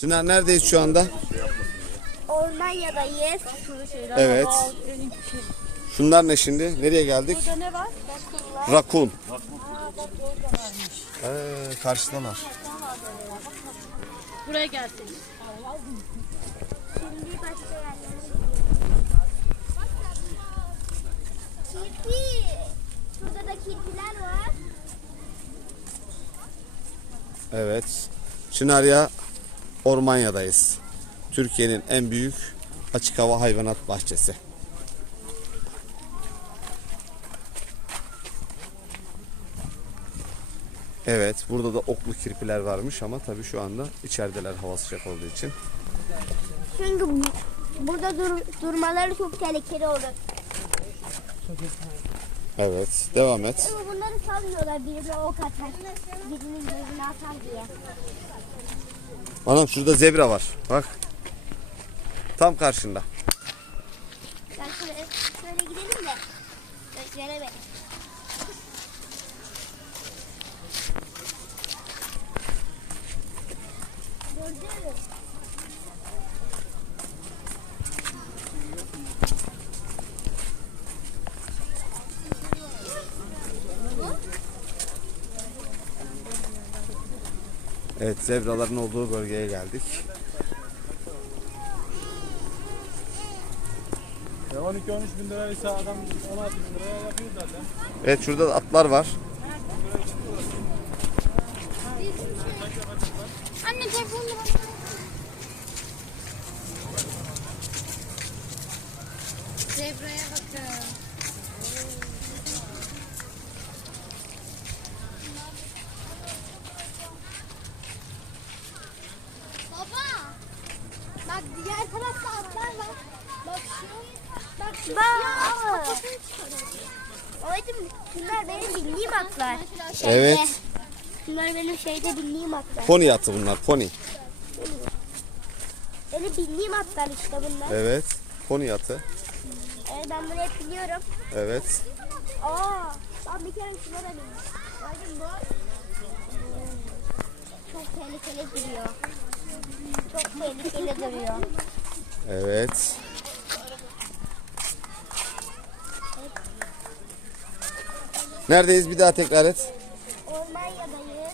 Çınar neredeyiz şu anda? Ormanya'dayız. Evet. Şunlar ne şimdi? Nereye geldik? Burada ne var? Rakun. Ee, karşıdalar. Buraya gelsin. Şimdi başka yerlere Kirpi. Şurada da kirpiler var. Evet. Çınarya Ormanya'dayız. Türkiye'nin en büyük açık hava hayvanat bahçesi. Evet, burada da oklu kirpiler varmış ama tabii şu anda içerideler hava sıcak olduğu için. Çünkü bu- burada dur, durmaları çok tehlikeli olur. Evet, devam et. Ama bunları salmıyorlar birine ok atar. Birinin gözüne atar diye. Anam şurada zebra var. Bak. Tam karşında. Ben şöyle, şöyle gidelim de. Göremedim. Evet, zebraların olduğu bölgeye geldik. Ya 12-13 bin liraysa adam 16 bin liraya yapıyor zaten. Evet, şurada da atlar var. Anne telefonunu Zebraya bakın. Baba. Bak diğer tarafta atlar var. Bak şu. Bak şu. Bak. Bunlar benim bildiğim atlar. Şeyde. Evet. Bunlar benim şeyde bildiğim atlar. Pony atı bunlar, pony. Benim bildiğim atlar işte bunlar. Evet, pony atı. Evet ben bunu hep biliyorum. Evet. Aa, ben bir kere şuna da mü? Çok tehlikeli duruyor. Çok tehlikeli duruyor. Evet. Neredeyiz bir daha tekrar et. Ormanya'dayız.